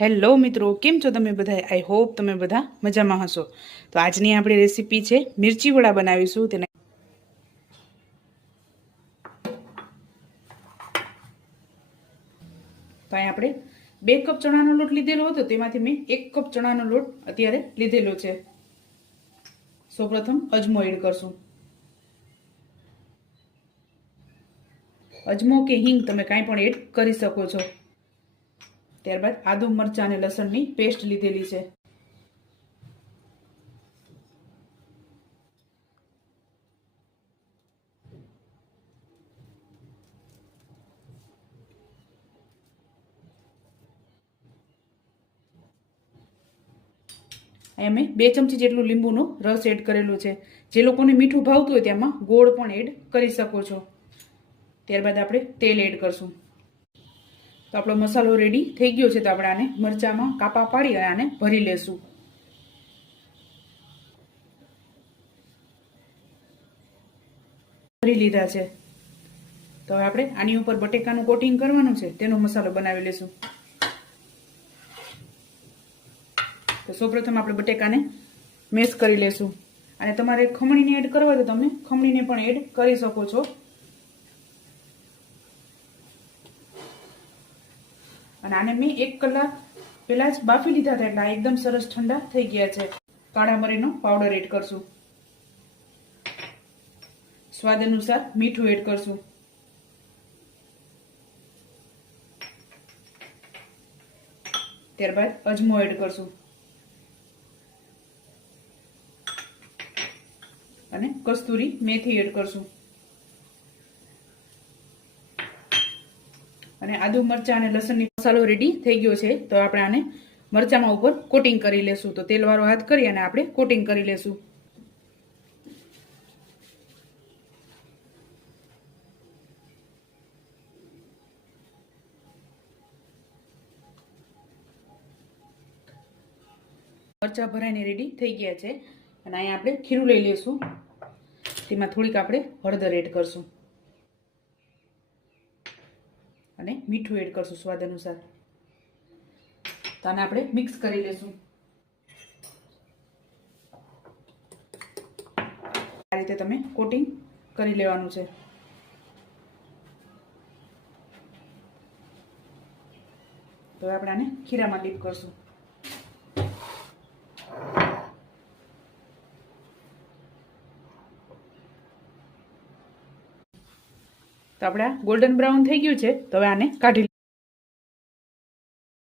Hello મિત્રો, કેમ છો તમે બધા? આઈ હોપ તમે બધા મજામાં હશો. તો આજની આપણી રેસીપી છે મિર્ચી વડા બનાવીશું. તેને તો અહીં આપણે 2 કપ ચણાનો લોટ લીધેલો હતો, તેમાંથી મેં 1 કપ ચણાનો લોટ અત્યારે લીધેલો છે. સૌપ્રથમ અજમો એડ કરશું. અજમો કે હિંગ તમે કાંઈ પણ એડ કરી શકો છો. ત્યારબાદ આદુ મરચાં અને લસણની પેસ્ટ લીધેલી છે. અહીંયા મેં 2 ચમચી જેટલું લીંબુનો રસ એડ કરેલો છે. જે લોકોને મીઠું ભાવતું હોય તેમાં ગોળ પણ એડ કરી શકો છો. ત્યારબાદ આપણે તેલ એડ કરશું. તો આપણો મસાલો રેડી થઈ ગયો છે. તો આપણે આને મરચામાં કાપા પાડી અને આને ભરી લેશું. ભરી લીધા છે. તો હવે આપણે આની ઉપર બટેકાનું કોટિંગ કરવાનું છે, તેનો મસાલો બનાવી લેશું. તો સૌપ્રથમ આપણે બટેકાને મેશ કરી લેશું. અને તમારે ખમણીને એડ કરવા હોય તો તમે ખમણીને પણ એડ કરી શકો છો. અને આને મેં 1 કલાક પહેલા જ બાફી લીધા હતા, એટલે એકદમ સરસ ઠંડા થઈ ગયા છે. કાળા મરીનો પાવડર એડ કરશું. સ્વાદ અનુસાર મીઠું એડ કરશું. ત્યારબાદ અજમો એડ કરશું અને કસ્તુરી મેથી એડ કરશું. અને આદુ મરચાં અને લસણની મસાલો રેડી થઈ ગયો છે. તો આપણે આને મરચામાં ઉપર કોટિંગ કરી લેશું. તો તેલવાળો હાથ કરી અને આપણે કોટિંગ કરી લેશું. મરચાં ભરાઈને રેડી થઈ ગયા છે. અને અહીંયા આપણે ખીરું લઈ લઈશું. તેમાં થોડીક આપણે હળદર એડ કરશું અને મીઠું એડ કરશું સ્વાદ અનુસાર. તો આને આપણે મિક્સ કરી લેશું. આ રીતે તમે કોટિંગ કરી લેવાનું છે. તો આપણે આને ખીરામાં ડીપ કરશું. તો આપણે આ ગોલ્ડન બ્રાઉન થઈ ગયું છે. તો હવે આને કાઢી